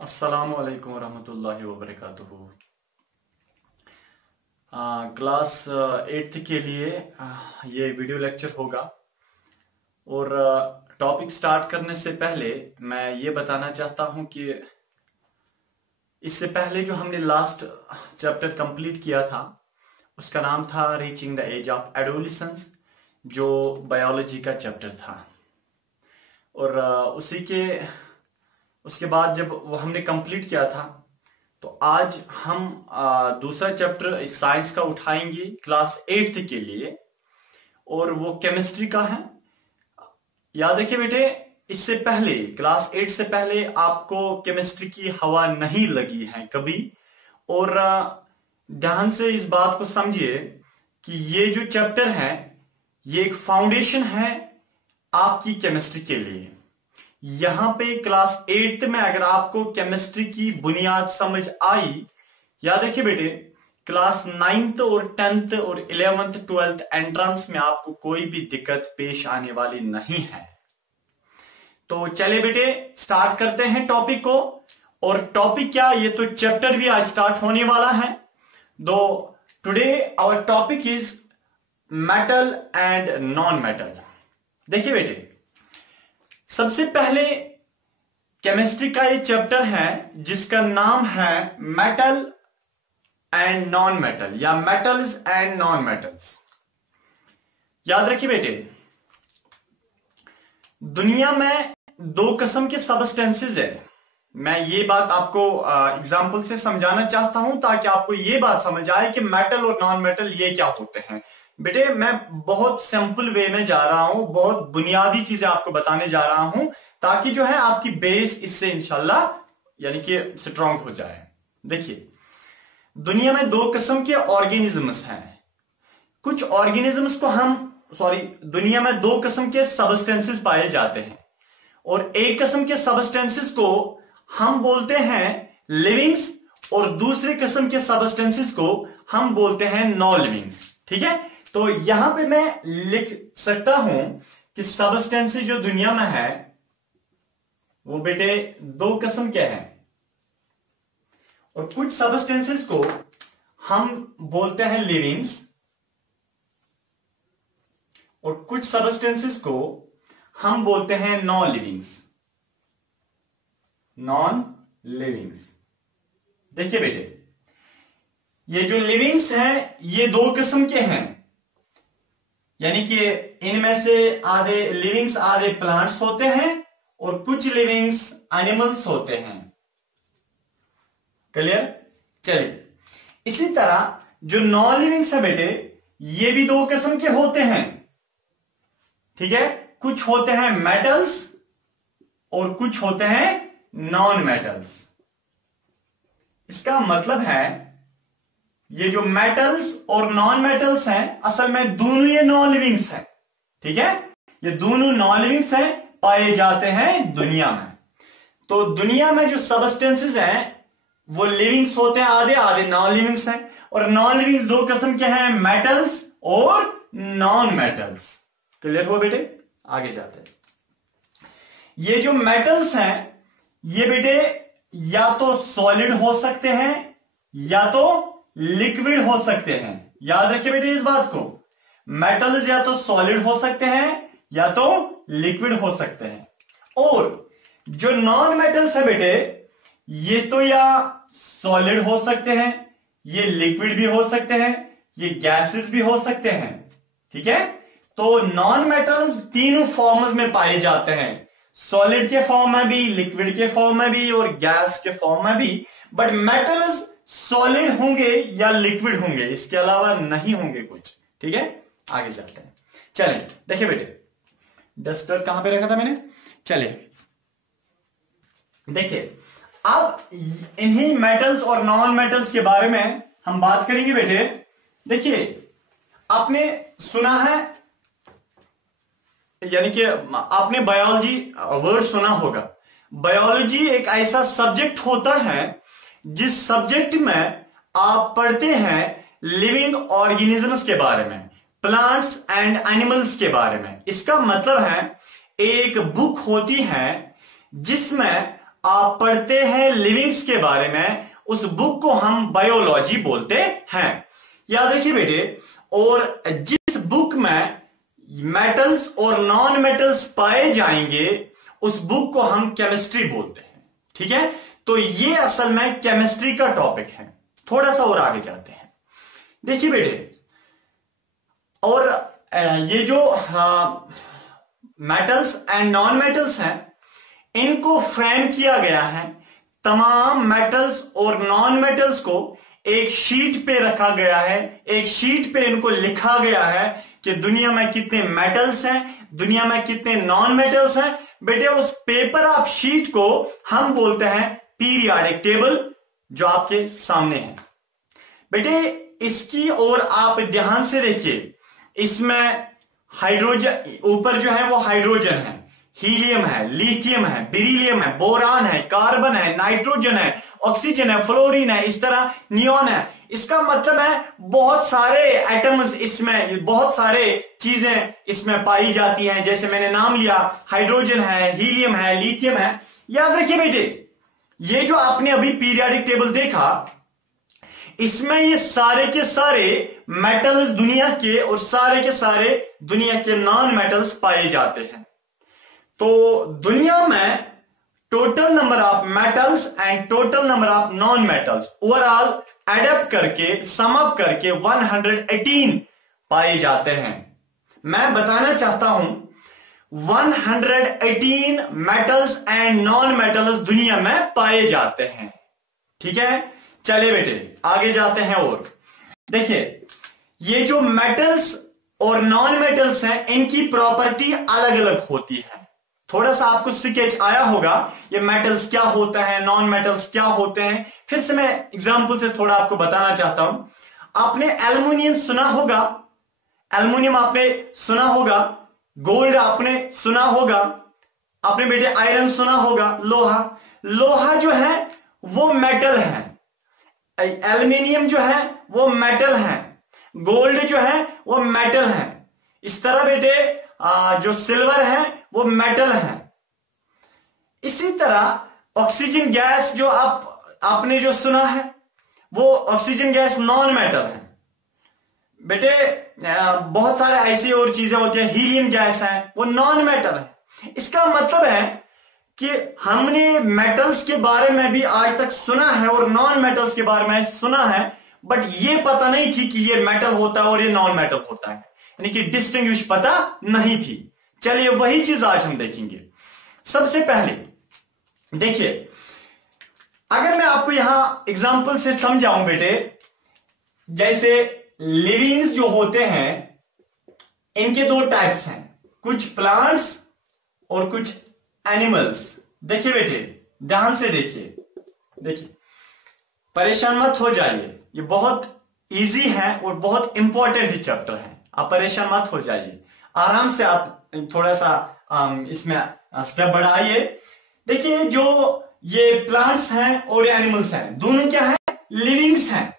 अस्सलामु अलैकुम वरहमतुल्लाहि वबरकातुहू। क्लास 8th के लिए ये वीडियो लेक्चर होगा। और टॉपिक स्टार्ट करने से पहले मैं ये बताना चाहता हूं कि इससे पहले जो हमने लास्ट चैप्टर कंप्लीट किया था उसका नाम था reaching the age of adolescence, जो बायोलॉजी का चैप्टर था। और उसके बाद जब वो हमने कंप्लीट किया था तो आज हम दूसरा चैप्टर साइंस का उठाएंगे क्लास 8th के लिए, और वो केमिस्ट्री का है। याद रखिए बेटे, इससे पहले क्लास 8 से पहले आपको केमिस्ट्री की हवा नहीं लगी है कभी। और ध्यान से इस बात को समझिए कि ये जो चैप्टर है ये एक फाउंडेशन है आपकी केमिस्ट्री के लिए। यहां पे क्लास 8th में अगर आपको केमिस्ट्री की बुनियाद समझ आई, याद रखिए बेटे, क्लास 9th और 10th और 11th 12th एंट्रेंस में आपको कोई भी दिक्कत पेश आने वाली नहीं है। तो चले बेटे स्टार्ट करते हैं टॉपिक को। और टॉपिक क्या, ये तो चैप्टर भी आज स्टार्ट होने वाला है। दो today our topic is metal and non metal. देखिए बेटे, सबसे पहले केमिस्ट्री का ये चैप्टर है जिसका नाम है मेटल एंड नॉन मेटल, या मेटल्स एंड नॉन मेटल्स। याद रखिए बेटे, दुनिया में दो किस्म के सबस्टेंसेस है। मैं ये बात आपको एग्जांपल से समझाना चाहता हूं ताकि आपको ये बात समझ आए कि मेटल और नॉन मेटल ये क्या होते हैं। बेटे मैं बहुत सिंपल वे में जा रहा हूं, बहुत बुनियादी चीजें आपको बताने जा रहा हूं ताकि जो है आपकी बेस इससे इंशाल्लाह यानी कि स्ट्रांग हो जाए। देखिए, दुनिया में दो किस्म के ऑर्गेनिजम्स हैं। कुछ ऑर्गेनिजम्स को दुनिया में दो किस्म के सबस्टेंसेस पाए जाते हैं, और एक किस्म के सबस्टेंसेस को हम बोलते हैं लिविंग्स, और दूसरे किस्म के सबस्टेंसेस को हम बोलते हैं नॉन लिविंग्स। ठीक है, तो यहां पे मैं लिख सकता हूं कि सबस्टेंसेस जो दुनिया में है वो बेटे दो किस्म के हैं, और कुछ सबस्टेंसेस को हम बोलते हैं लिविंग्स, और कुछ सबस्टेंसेस को हम बोलते हैं नॉन लिविंग्स। Non livings. देखिए बेटे, ये जो लिविंग्स हैं ये दो किस्म के हैं, यानी कि इनमें से आधे लिविंग्स आधे प्लांट्स होते हैं और कुछ लिविंग्स एनिमल्स होते हैं। क्लियर? चलिए, इसी तरह जो नॉन लिविंग्स है बेटे ये भी दो किस्म के होते हैं। ठीक है, कुछ होते हैं मेटल्स और कुछ होते हैं नॉन मेटल्स। इसका मतलब है ये जो मेटल्स और नॉन मेटल्स हैं असल में दोनों ये नॉन लिविंग्स हैं। ठीक है, ये दोनों नॉन लिविंग्स हैं, पाए जाते हैं दुनिया में। तो दुनिया में जो सबस्टेंसेस हैं वो लिविंग्स होते हैं आधे, आधे नॉन लिविंग्स हैं। और नॉन लिविंग्स दो किस्म के हैं, मेटल्स और नॉन मेटल्स। क्लियर हुआ बेटे? आगे जाते हैं। ये जो मेटल्स हैं ये बेटे या तो सॉलिड हो सकते हैं या तो लिक्विड हो सकते हैं। याद रखिए बेटे इस बात को, मेटल्स या तो सॉलिड हो सकते हैं या तो लिक्विड हो सकते हैं। और जो नॉन मेटल्स है बेटे ये तो या सॉलिड हो सकते हैं, ये लिक्विड भी हो सकते हैं, ये गैसेस भी हो सकते हैं। ठीक है, तो नॉन मेटल्स तीनों फॉर्म्स में पाए जाते हैं, सॉलिड के फॉर्म में भी, लिक्विड के फॉर्म में भी और गैस के फॉर्म में भी। बट मेटल्स सॉलिड होंगे या लिक्विड होंगे, इसके अलावा नहीं होंगे कुछ। ठीक है, आगे चलते हैं। चले देखिए बेटे, डस्टर कहां पे रखा था मैंने, चले देखिए, अब इन्हीं मेटल्स और नॉन मेटल्स के बारे में हम बात करेंगे बेटे। देखिए, आपने सुना है यानी कि आपने बायोलॉजी वर्ड सुना होगा। बायोलॉजी एक ऐसा सब्जेक्ट होता है जिस सब्जेक्ट में आप पढ़ते हैं लिविंग ऑर्गेनिजम्स के बारे में, प्लांट्स एंड एनिमल्स के बारे में। इसका मतलब है एक बुक होती है जिसमें आप पढ़ते हैं लिविंग्स के बारे में, उस बुक को हम बायोलॉजी बोलते हैं। याद रखिए बेटे, और जिस बुक में मेटल्स और नॉन मेटल्स पाए जाएंगे उस बुक को हम केमिस्ट्री बोलते हैं। ठीक है, तो ये असल में केमिस्ट्री का टॉपिक है। थोड़ा सा और आगे जाते हैं। देखिए बेटे, और ये जो मेटल्स एंड नॉन मेटल्स हैं, इनको फ्रेम किया गया है। तमाम मेटल्स और नॉन मेटल्स को एक शीट पे रखा गया है, एक शीट पे इनको लिखा गया है कि दुनिया में कितने मेटल्स हैं, दुनिया में कितने नॉन मेटल्स हैं। बेटे, उस पेपर ऑफ शीट को हम बोलते हैं पीरियोडिक टेबल, जो आपके सामने है। बेटे, इसकी ओर आप ध्यान से देखिए, इसमें हाइड्रोजन, ऊपर जो है वो हाइड्रोजन है, हीलियम है, लिथियम है, बेरिलियम है, बोरान है, कार्बन है, नाइट्रोजन है, ऑक्सीजन है, फ्लोरीन है, इस तरह नियोन है। इसका मतलब है बहुत सारे एटम्स इसमें, बहुत सारे चीजें इसमें पाई जाती हैं। जैसे मैंने नाम लिया, हाइड्रोजन है, हीलियम है, लिथियम है। याद रखिए बेटे, ये जो आपने अभी पीरियोडिक टेबल देखा, इसमें ये सारे के सारे मेटल्स दुनिया के और सारे के सारे दुनिया के नॉन मेटल्स पाए जाते हैं। तो दुनिया में total number of metals and total number of non metals overall add up करके, सम अप करके 118 पाए जाते हैं। मैं बताना चाहता हूं 118 मेटल्स एंड नॉन मेटल्स दुनिया में पाए जाते हैं। ठीक है, चले बेटे आगे जाते हैं। और देखिए, ये जो मेटल्स और नॉन मेटल्स हैं, इनकी प्रॉपर्टी अलग अलग होती है। थोड़ा सा आपको स्केच आया होगा, ये मेटल्स क्या होता है, नॉन मेटल्स क्या होते हैं। फिर से मैं एग्जांपल से थोड़ा आपको बताना चाहता हूं। आपने एल्युमिनियम सुना होगा, एल्युमिनियम आपने सुना होगा, गोल्ड आपने सुना होगा, आपने बेटे आयरन सुना होगा, लोहा। लोहा जो है वो मेटल है, एल्युमिनियम जो है वो मेटल है, गोल्ड जो है वो मेटल है। इस तरह बेटे जो सिल्वर है वो मेटल है। इसी तरह ऑक्सीजन गैस जो आपने जो सुना है, वो ऑक्सीजन गैस नॉन मेटल है। बेटे बहुत सारे ऐसी और चीजें होती है, हीलियम गैस है, वो नॉन मेटल है। इसका मतलब है कि हमने मेटल्स के बारे में भी आज तक सुना है और नॉन मेटल्स के बारे में सुना है, बट ये पता नहीं थी कि ये मेटल होता है और ये नॉन मेटल होता है, यानी कि डिस्टिंग्विश पता नहीं थी। चलिए वही चीज आज हम देखेंगे। सबसे पहले देखिए, अगर मैं आपको यहां एग्जांपल से समझाऊं बेटे, जैसे लिविंग्स जो होते हैं, इनके दो टाइप्स हैं, कुछ प्लांट्स और कुछ एनिमल्स। देखिए बेटे ध्यान से देखिए, परेशान मत हो जाइए, ये बहुत इजी है और बहुत इंपॉर्टेंट चैप्टर है। आप परेशान मत हो जाइए, आराम से आप थोड़ा सा इसमें स्टेप बढ़ाइए। देखिए, जो ये प्लांट्स हैं और एनिमल्स हैं, दोनों क्या है, लिविंग्स हैं।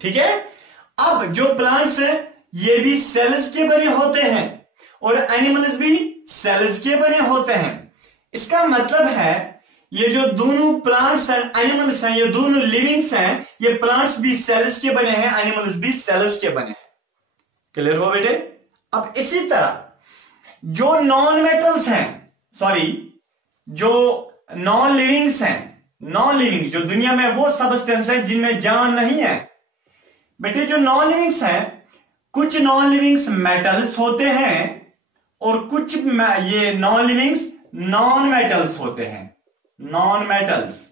ठीक है, अब जो प्लांट्स हैं ये भी सेल्स के बने होते हैं और एनिमल्स भी सेल्स के बने होते हैं। इसका मतलब है ये जो दोनों प्लांट्स एंड एनिमल्स हैं, ये दोनों लिविंग्स हैं। ये प्लांट्स भी सेल्स के बने हैं, एनिमल्स भी सेल्स के बने हैं। क्लियर हो बेटे? अब इसी तरह जो नॉन मेटल्स हैं, सॉरी जो नॉन लिविंग्स हैं, नॉन लिविंग जो दुनिया में वो सबस्टेंस है जिनमें जान नहीं है। बेटे जो नॉन लिविंग्स हैं, कुछ नॉन लिविंग्स मेटल्स होते हैं और कुछ ये नॉन लिविंग्स नॉन मेटल्स होते हैं, नॉन मेटल्स।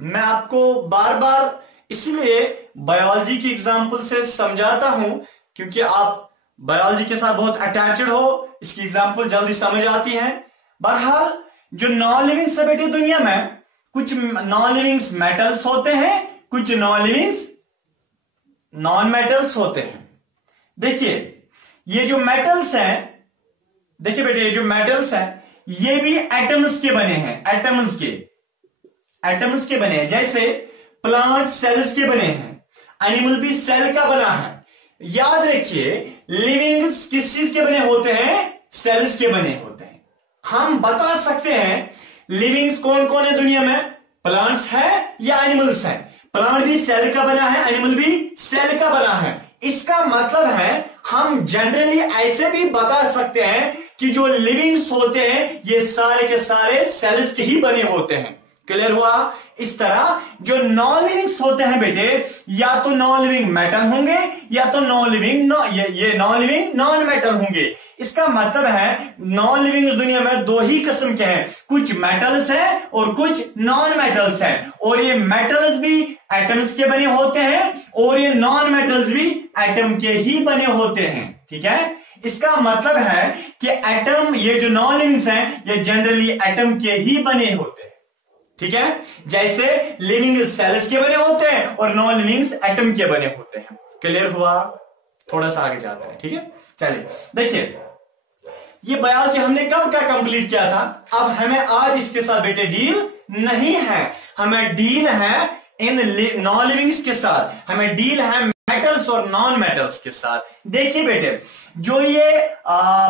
मैं आपको बार बार इसलिए बायोलॉजी की एग्जांपल से समझाता हूं क्योंकि आप बायोलॉजी के साथ बहुत अटैच्ड हो, इसकी एग्जांपल जल्दी समझ आती है। बहरहाल जो नॉन लिविंग्स है बेटे दुनिया में, कुछ नॉन लिविंग्स मेटल्स होते हैं, कुछ नॉन लिविंग्स नॉन मेटल्स होते हैं। देखिए ये जो मेटल्स हैं, देखिए बेटे ये जो मेटल्स हैं ये भी एटम्स के बने हैं, एटम्स के बने हैं। जैसे प्लांट सेल्स के बने हैं, एनिमल भी सेल का बना है। याद रखिए लिविंग्स किस चीज के बने होते हैं, सेल्स के बने होते हैं। हम बता सकते हैं लिविंग्स कौन कौन है दुनिया में? प्लांट्स है या एनिमल्स है? प्लांट भी सेल का बना है, एनिमल भी सेल का बना है। इसका मतलब है हम जनरली ऐसे भी बता सकते हैं कि जो लिविंग्स होते हैं ये सारे के सारे सेल्स के ही बने होते हैं। क्लियर हुआ? इस तरह जो नॉन लिविंग्स होते हैं बेटे, या तो नॉन लिविंग मेटल होंगे या तो नॉन लिविंग ये नॉन लिविंग नॉन मेटल होंगे। इसका मतलब है नॉन लिविंग दुनिया में दो ही किस्म के हैं, कुछ मेटल्स हैं और कुछ नॉन मेटल्स हैं। और ये मेटल्स भी एटम्स के बने होते हैं और ये नॉन मेटल्स भी एटम के ही बने होते हैं। ठीक है, इसका मतलब है कि एटम, ये जो नॉन लिविंग्स हैं ये जनरली एटम के ही बने होते हैं। ठीक है, जैसे लिविंग सेल्स के बने होते हैं और नॉन लिविंग्स एटम के बने होते हैं। क्लियर हुआ? थोड़ा सा आगे जाते हैं। ठीक है, चलिए देखिए, ये बायोलॉजी हमने कब क्या कंप्लीट किया था। अब हमें आज इसके साथ बेटे डील नहीं है, हमें डील है इन नॉन लिविंग्स के साथ, हमें डील है मेटल्स और नॉन मेटल्स के साथ। देखिए बेटे, जो ये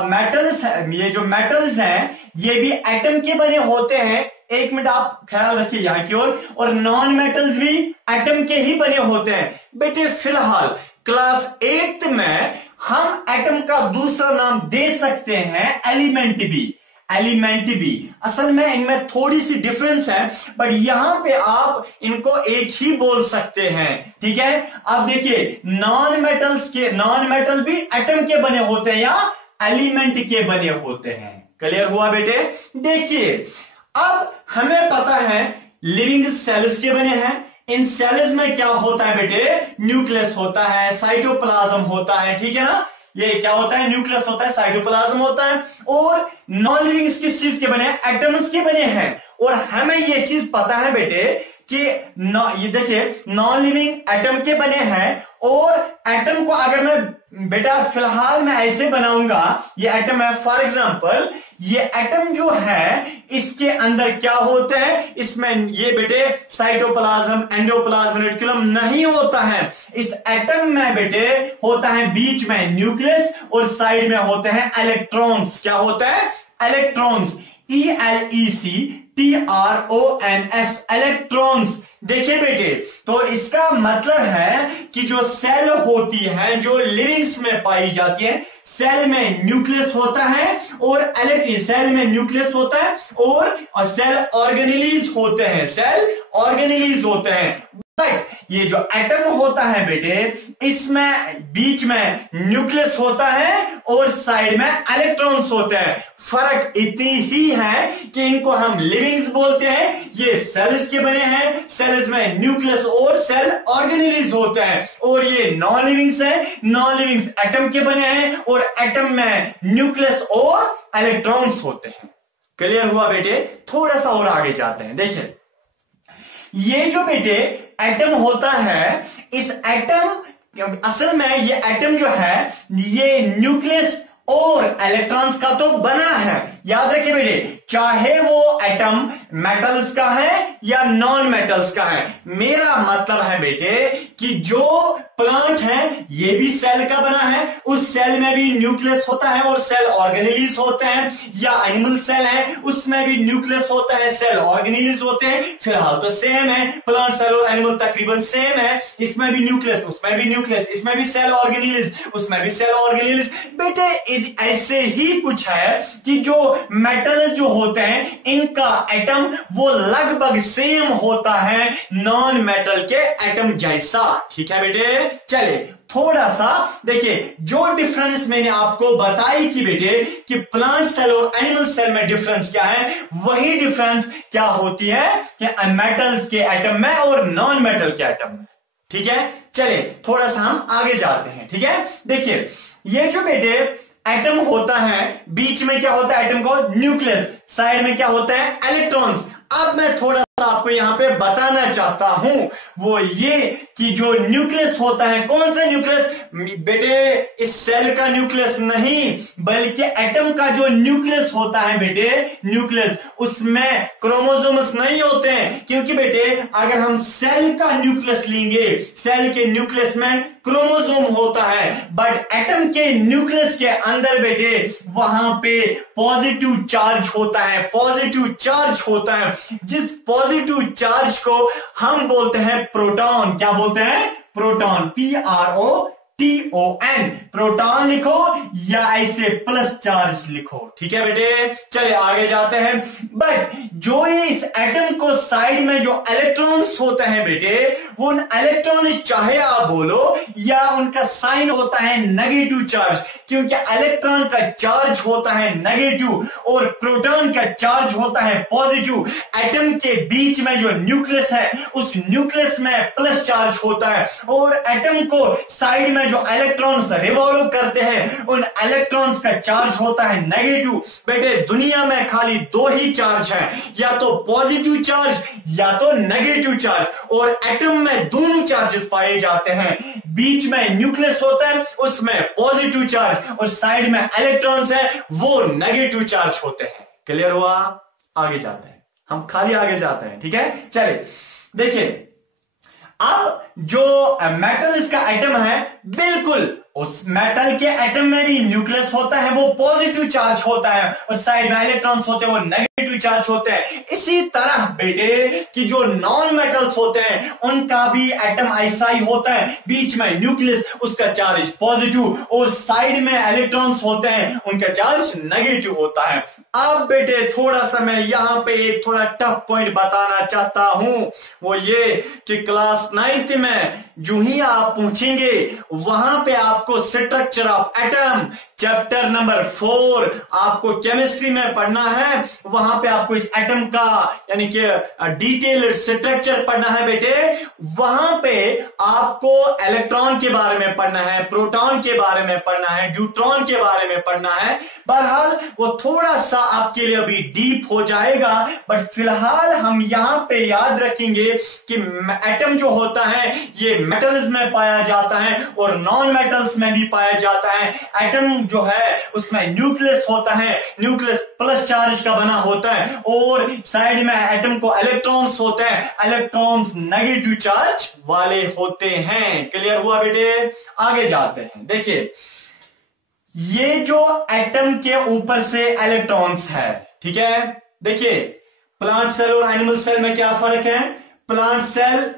मेटल्स है, ये जो मेटल्स हैं ये भी एटम के बने होते हैं। एक मिनट आप ख्याल रखिए यहां की ओर। और नॉन मेटल्स भी एटम के ही बने होते हैं। बेटे फिलहाल क्लास 8 में हम एटम का दूसरा नाम दे सकते हैं एलिमेंट भी। एलिमेंट भी असल में इनमें थोड़ी सी डिफरेंस है, बट यहां पे आप इनको एक ही बोल सकते हैं। ठीक है, अब देखिए नॉन मेटल भी एटम के बने होते हैं या एलिमेंट के बने होते हैं। क्लियर हुआ बेटे? देखिए अब हमें पता है लिविंग सेल्स के बने हैं। इन सेल्स में क्या होता है बेटे? न्यूक्लियस होता है, साइटोप्लाज्म होता है। ठीक है ना, ये क्या होता है? न्यूक्लियस होता है, साइटोप्लाज्म होता है। और नॉन लिविंग्स किस चीज के बने हैं? एटम्स के बने हैं। और हमें ये चीज पता है बेटे कि ये देखिए नॉन लिविंग एटम के बने हैं। और एटम को अगर मैं बेटा फिलहाल मैं ऐसे बनाऊंगा, ये एटम है फॉर एग्जांपल, ये एटम जो है इसके अंदर क्या होते हैं? इसमें ये बेटे साइटोप्लाज्म, एंडोप्लाज्म, रेटिकुलम नहीं होता है। इस एटम में बेटे होता है बीच में न्यूक्लियस और साइड में होते हैं इलेक्ट्रॉन्स। क्या होता है? इलेक्ट्रॉन्स। ELECTRONS, electrons. देखिए बेटे, तो इसका मतलब है कि जो सेल होती है जो लिविंग्स में पाई जाती है, सेल में न्यूक्लियस होता है और सेल में न्यूक्लियस होता है और सेल ऑर्गेनेलीज होते हैं, सेल ऑर्गेनेलीज होते हैं। बट ये जो एटम होता है बेटे, इसमें बीच में न्यूक्लियस होता है और साइड में इलेक्ट्रॉन्स होते हैं। फर्क इतनी ही है कि इनको हम लिविंग्स बोलते हैं, ये सेल्स के बने हैं, सेल्स में न्यूक्लियस और सेल ऑर्गेनेलीज होते हैं। और ये नॉन लिविंग्स है, नॉन लिविंग्स एटम के बने हैं और एटम में न्यूक्लियस और इलेक्ट्रॉन्स होते हैं। क्लियर हुआ बेटे? थोड़ा सा और आगे जाते हैं। देखिए ये जो बेटे एटम होता है, इस एटम असल में ये एटम जो है ये न्यूक्लियस और इलेक्ट्रॉन्स का तो बना है। याद रखिए बेटे, चाहे वो एटम मेटल्स का है या नॉन मेटल्स का है। मेरा मतलब है बेटे कि जो प्लांट है ये भी सेल का बना है, उस सेल में भी न्यूक्लियस होता है और सेल ऑर्गेनेलीज होते हैं। या एनिमल सेल है उसमें भी न्यूक्लियस होता है, सेल ऑर्गेनेलीज होते हैं। फिलहाल तो सेम है, प्लांट सेल और एनिमल तकरीबन सेम है। इसमें भी न्यूक्लियस, उसमें भी न्यूक्लियस, इसमें भी सेल ऑर्गेनेलीज, उसमें भी सेल ऑर्गेनेलीज। बेटे ऐसे ही कुछ है कि जो मेटल्स जो होते हैं इनका एटम वो लगभग सेम होता है नॉन मेटल के एटम जैसा। ठीक है बेटे? चले थोड़ा सा देखिए, जो डिफरेंस मैंने आपको बताई कि बेटे कि प्लांट सेल और एनिमल सेल में डिफरेंस क्या है, वही डिफरेंस क्या होती है कि मेटल्स के एटम में और नॉन मेटल के एटम में। ठीक है, चले थोड़ा सा हम आगे जाते हैं। ठीक है, देखिए ये जो बेटे एटम होता है, बीच में क्या होता है एटम को? न्यूक्लियस, साइड में क्या होता है? इलेक्ट्रॉन्स। अब मैं थोड़ा सा आपको यहां पे बताना चाहता हूं वो ये कि जो न्यूक्लियस होता है, कौन सा न्यूक्लियस बेटे, इस सेल का न्यूक्लियस नहीं बल्कि एटम का जो न्यूक्लियस होता है बेटे, न्यूक्लियस, उसमें क्रोमोसोम्स नहीं होते हैं। क्योंकि बेटे अगर हम सेल का न्यूक्लियस लेंगे, सेल के न्यूक्लियस में क्रोमोसोम होता है, बट एटम के न्यूक्लियस के अंदर बेटे वहां पे पॉजिटिव चार्ज होता है, पॉजिटिव चार्ज होता है। जिस पॉजिटिव चार्ज को हम बोलते हैं प्रोटॉन। क्या बोलते हैं? प्रोटॉन, PROTON, प्रोटॉन लिखो या ऐसे प्लस चार्ज लिखो। ठीक है बेटे, चलिए आगे जाते हैं। बट जो ये इस एटम को साइड में जो इलेक्ट्रॉन्स होते हैं बेटे, वो उन इलेक्ट्रॉन्स चाहे आप बोलो या उनका साइन होता है नेगेटिव चार्ज, क्योंकि इलेक्ट्रॉन का चार्ज होता है नेगेटिव और प्रोटॉन का चार्ज होता है पॉजिटिव। एटम के बीच में जो न्यूक्लियस है उस न्यूक्लियस में प्लस चार्ज होता है और एटम को साइड में जो इलेक्ट्रॉन्स रिवॉल्व करते हैं उन इलेक्ट्रॉन्स का चार्ज होता है नेगेटिव। बेटे दुनिया में खाली दो ही चार्ज है, या तो पॉजिटिव चार्ज या तो नेगेटिव चार्ज, और एटम में दोनों चार्जेस पाए जाते हैं। बीच में न्यूक्लियस होता है उसमें पॉजिटिव चार्ज और साइड में इलेक्ट्रॉन्स है वो नेगेटिव चार्ज होते हैं। क्लियर हुआ? आगे जाते हैं, हम खाली आगे जाते हैं। ठीक है, चलिए देखिए, अब जो मेटल इसका एटम है, बिल्कुल उस मेटल के एटम में भी न्यूक्लियस होता है, वो पॉजिटिव चार्ज होता है और साइड में इलेक्ट्रॉन्स होते हैं वो नेगेटिव चार्ज होते हैं। इसी तरह बेटे कि जो नॉन मेटल्स होते हैं उनका भी एटम ऐसा ही होता है, बीच में न्यूक्लियस, उसका चार्ज पॉजिटिव और साइड में इलेक्ट्रॉन्स होते हैं, उनका चार्ज नेगेटिव होता है। अब बेटे थोड़ा सा मैं यहां पे एक थोड़ा टफ पॉइंट बताना चाहता हूं, वो ये कि क्लास 9th में जो ही आप पूछेंगे वहां पे आपको structure of atom chapter number 4 आपको केमिस्ट्री में पढ़ना है। वहां पे आपको इस एटम का यानी कि डिटेल्ड स्ट्रक्चर पढ़ना है बेटे। वहां पे आपको इलेक्ट्रॉन के बारे में पढ़ना है, प्रोटॉन के बारे में पढ़ना है, न्यूट्रॉन के बारे में पढ़ना है। बहरहाल वो थोड़ा सा आपके लिए अभी डीप हो जाएगा, बट फिलहाल हम यहां पे याद रखेंगे कि एटम जो होता है ये मेटल्स में पाया जाता है और नॉन मेटल्स में भी पाया जाता है। एटम जो है उसमें न्यूक्लियस होता है, न्यूक्लियस प्लस चार्ज का बना होता है और साइड में एटम को इलेक्ट्रॉन्स होते हैं, इलेक्ट्रॉन्स नेगेटिव चार्ज वाले होते हैं। क्लियर हुआ बेटे? आगे जाते हैं। देखिए ये जो एटम के ऊपर से इलेक्ट्रॉन्स है, ठीक है, देखिए प्लांट सेल और एनिमल सेल में क्या फर्क है? प्लांट सेल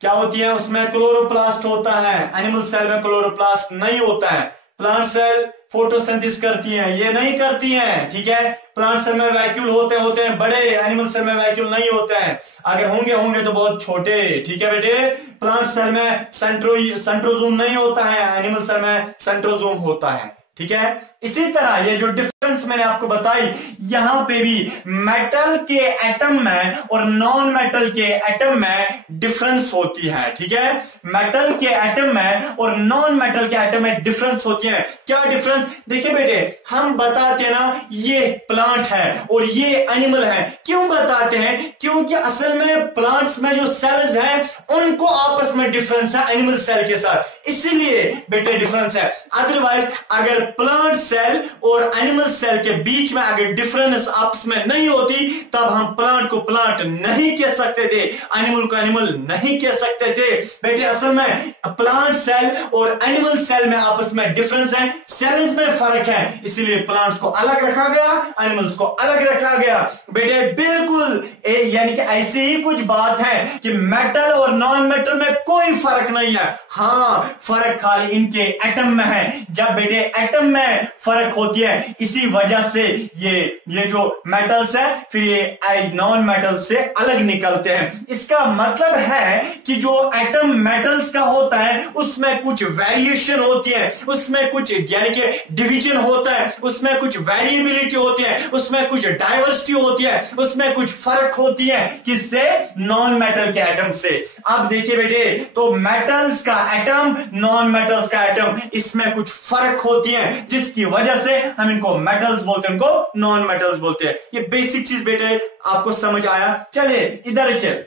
क्या होती है, उसमें क्लोरोप्लास्ट होता है, एनिमल सेल में क्लोरोप्लास्ट नहीं होता है। प्लांट सेल फोटोसिंथेसिस करती हैं, ये नहीं करती हैं। ठीक है, प्लांट सेल में वैक्यूल होते हैं बड़े, एनिमल सेल में वैक्यूल नहीं होते हैं, अगर होंगे तो बहुत छोटे। ठीक है बेटे, प्लांट सेल में सेंट्रोजोम नहीं होता है, एनिमल सेल में सेंट्रोजोम होता है। ठीक है, इसी तरह ये जो डिफरेंस मैंने आपको बताई, यहां पे भी मेटल के एटम में और नॉन मेटल के एटम में डिफरेंस होती है। ठीक है, मेटल के एटम में और नॉन मेटल के एटम में डिफरेंस होती है। क्या डिफरेंस? देखिए बेटे, हम बताते हैं ना ये प्लांट है और ये एनिमल है। क्यों बताते हैं? क्योंकि असल में प्लांट्स में जो सेल्स हैं उनको आपस में डिफरेंस है एनिमल सेल के साथ, इसीलिए बेटे डिफरेंस है। अदरवाइज अगर प्लांट सेल और एनिमल सेल के बीच में अगर डिफरेंस आपस में नहीं होती तब हम प्लांट को प्लांट नहीं कह सकते थे, एनिमल को एनिमल नहीं कह सकते थे। बेटे असल में प्लांट सेल और एनिमल सेल में आपस में डिफरेंस है, सेल्स में फर्क है, इसीलिए प्लांट्स को अलग रखा गया, एनिमल्स को अलग रखा गया। बेटे बिल्कुल यानी कि ऐसी ही कुछ बात है कि मेटल और नॉन मेटल में कोई फर्क नहीं है। हाँ, फर्क खाली इनके एटम में है। जब बेटे एटम में फर्क होती है, इसी वजह से ये जो मेटल्स है फिर ये नॉन मेटल से अलग निकलते हैं। इसका मतलब है कि जो एटम मेटल्स का होता है उसमें कुछ वेरिएशन होती है, उसमें कुछ यानी कि डिवीजन होता है, उसमें कुछ वेरिएबिलिटी होती है, उसमें कुछ डाइवर्सिटी होती है, उसमें कुछ फर्क होती है। किससे? नॉन मेटल के एटम से। अब देखिए बेटे, तो मेटल्स का एटम, नॉन मेटल्स का एटम, इसमें कुछ फर्क होती है जिसकी वजह से हम इनको मेटल्स बोलते हैं, उनको नॉन मेटल्स बोलते हैं। ये बेसिक चीज बेटे आपको समझ आया। चलिए इधर देखिए,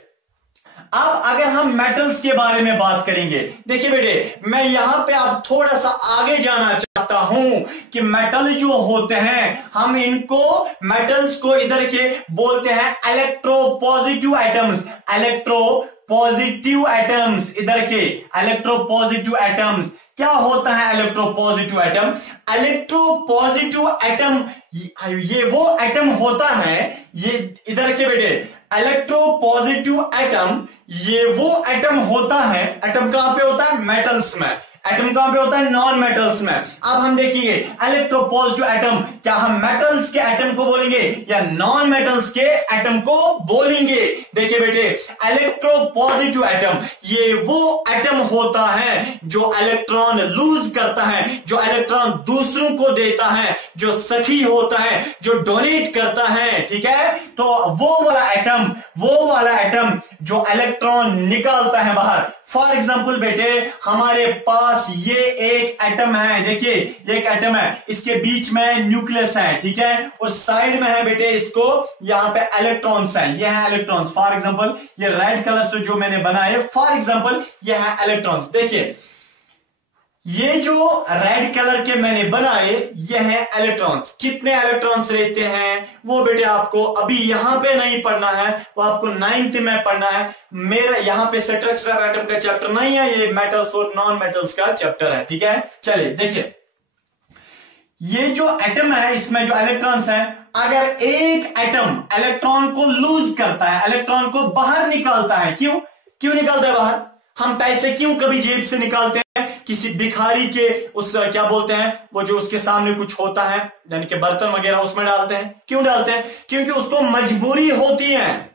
अब अगर हम मेटल्स के बारे में बात करेंगे, देखिए बेटे मैं यहां पे अब थोड़ा सा आगे जाना चाहता हूं कि मेटल जो होते हैं हम इनको मेटल्स को इधर के बोलते हैं इलेक्ट्रोपॉजिटिव एटम्स। इलेक्ट्रोपॉजिटिव एटम्स, इधर के इलेक्ट्रोपॉजिटिव एटम्स क्या होता है? Electropositive atom. इलेक्ट्रोपॉजिटिव एटम ये वो एटम होता है, ये इधर के बेटे इलेक्ट्रोपॉजिटिव एटम ये वो एटम होता है। एटम कहां पे होता है? मेटल्स में। एटम कहां पे होता है? नॉन मेटल्स में। अब हम देखेंगे इलेक्ट्रोपॉजिटिव एटम, क्या हम मेटल्स के एटम को बोलेंगे या नॉन मेटल्स के एटम को बोलेंगे? देखिए बेटे इलेक्ट्रोपॉजिटिव एटम ये वो एटम होता है जो इलेक्ट्रॉन लूज करता है, जो इलेक्ट्रॉन दूसरों को देता है, जो सखी होता है, जो डोनेट करता है, ठीक है। तो वो वाला एटम जो इलेक्ट्रॉन निकालता है बाहर। फॉर एग्जाम्पल बेटे हमारे पास ये एक एटम है, देखिए ये एक एटम है, इसके बीच में न्यूक्लियस है, ठीक है, और साइड में है बेटे इसको यहां पे इलेक्ट्रॉन्स हैं, ये है इलेक्ट्रॉन्स। फॉर एग्जाम्पल ये रेड कलर से जो मैंने बनाए, फॉर एग्जाम्पल ये है इलेक्ट्रॉन्स। देखिए ये जो रेड कलर के मैंने बनाए ये हैं इलेक्ट्रॉन्स। कितने इलेक्ट्रॉन्स रहते हैं वो बेटे आपको अभी यहां पे नहीं पढ़ना है, वो आपको 9th में पढ़ना है। मेरा यहां पे स्ट्रक्चर ऑफ एटम का चैप्टर नहीं है, ये मेटल्स और नॉन मेटल्स का चैप्टर है, ठीक है। चलिए देखिए ये जो एटम है इसमें जो इलेक्ट्रॉन्स हैं, अगर एक एटम इलेक्ट्रॉन को लूज करता है, इलेक्ट्रॉन को बाहर निकालता है, क्यों निकालता है बाहर? हम पैसे क्यों कभी जेब से निकालते हैं? किसी भिखारी के उस क्या बोलते हैं वो जो उसके सामने कुछ होता है यानी कि बर्तन वगैरह उसमें डालते हैं। क्यों डालते हैं? क्योंकि उसको मजबूरी होती है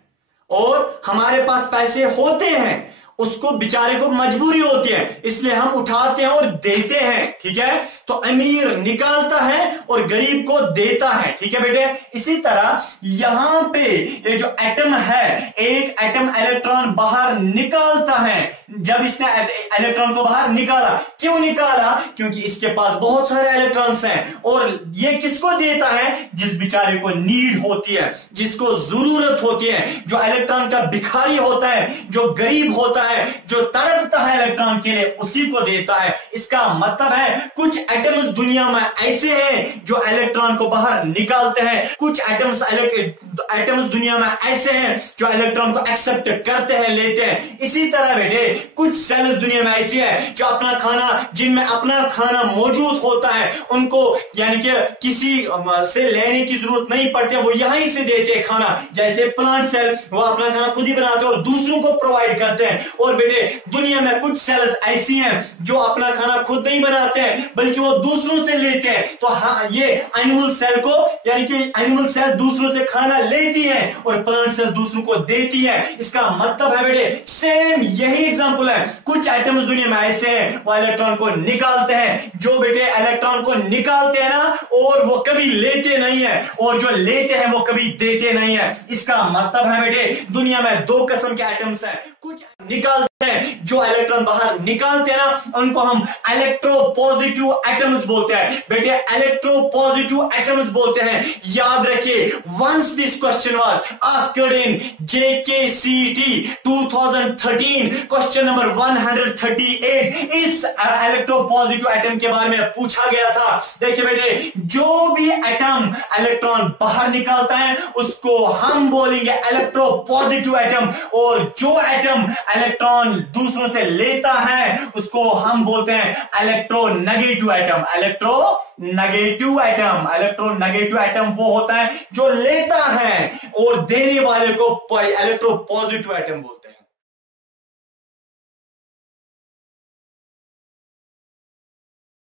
और हमारे पास पैसे होते हैं, उसको बेचारे को मजबूरी होती है, इसलिए हम उठाते हैं और देते हैं, ठीक है। तो अमीर निकालता है और गरीब को देता है, ठीक है बेटे। इसी तरह यहां पे ये जो एटम है, एक एटम इलेक्ट्रॉन बाहर निकालता है। जब इसने इलेक्ट्रॉन को बाहर निकाला, क्यों निकाला? क्योंकि इसके पास बहुत सारे इलेक्ट्रॉन्स हैं और ये किसको देता है? जिस बेचारे को नीड होती है, जिसको जरूरत होती है, जो इलेक्ट्रॉन का भिखारी होता है, जो गरीब होता है, जो तड़पता है इलेक्ट्रॉन के लिए, उसी को देता है। इसका मतलब है कुछ एटम्स दुनिया में ऐसे हैं जो इलेक्ट्रॉन को बाहर निकालते हैं, कुछ एटम्स दुनिया में ऐसे हैं जो इलेक्ट्रॉन को एक्सेप्ट करते हैं, लेते हैं। इसी तरह बेटे कुछ सेल्स दुनिया में ऐसी है जो अपना खाना, जिनमें अपना खाना मौजूद होता है, उनको यानी कि किसी से लेने की जरूरत नहीं पड़ती, वो यहीं से देते हैं खाना। जैसे प्लांट सेल, वो अपना खाना खुद ही बनाते हैं और दूसरों को प्रोवाइड करते हैं। और बेटे दुनिया में कुछ सेल्स ऐसी हैं जो अपना खाना खुद नहीं बनाते हैं बल्कि वो दूसरों से लेते हैं। तो हाँ, ये एनिमल सेल को यानी कि एनिमल सेल दूसरों से खाना लेती है और प्लांट सेल दूसरों को देती है। इसका मतलब है बेटे सेम यही एग्जांपल है। कुछ एटम्स दुनिया में ऐसे हैं वो इलेक्ट्रॉन को निकालते हैं, जो बेटे इलेक्ट्रॉन को निकालते हैं ना, और वो कभी लेते नहीं है, और जो लेते हैं वो कभी देते नहीं है। इसका मतलब है बेटे दुनिया में दो किस्म के एटम्स हैं। कुछ निकालते हैं, जो इलेक्ट्रॉन बाहर निकालते हैं ना, उनको हम इलेक्ट्रोपॉजिटिव एटम्स बोलते हैं। बेटे इलेक्ट्रोपॉजिटिव एटम्स बोलते हैं। याद रखिए, once this question was asked in JKCET 2013 question number 138 इस इलेक्ट्रोपॉजिटिव एटम के बारे में पूछा गया था। देखिए बेटे जो भी एटम इलेक्ट्रॉन बाहर निकालता है उसको हम बोलेंगे इलेक्ट्रोपॉजिटिव एटम, और जो एटम इलेक्ट्रॉन दूसरों से लेता है उसको हम बोलते हैं इलेक्ट्रोनेगेटिव एटम। इलेक्ट्रोनेगेटिव एटम वो होता है जो लेता है, और देने वाले को इलेक्ट्रोपॉजिटिव एटम बोलते हैं।